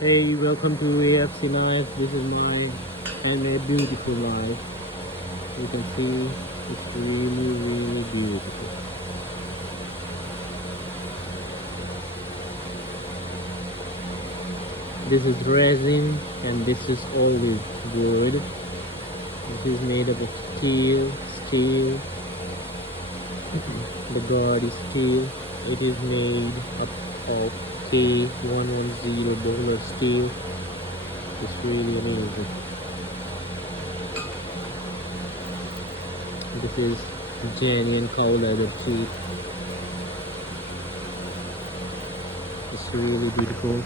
Hey, welcome to AFC Life. This is my handmade beautiful life. You can see it's really beautiful. This is resin and this is olive wood. This is made up of steel. The guard is steel. It is made up of K110 dollar steel. It's really amazing. This is genuine cow leather sheet. It's really beautiful.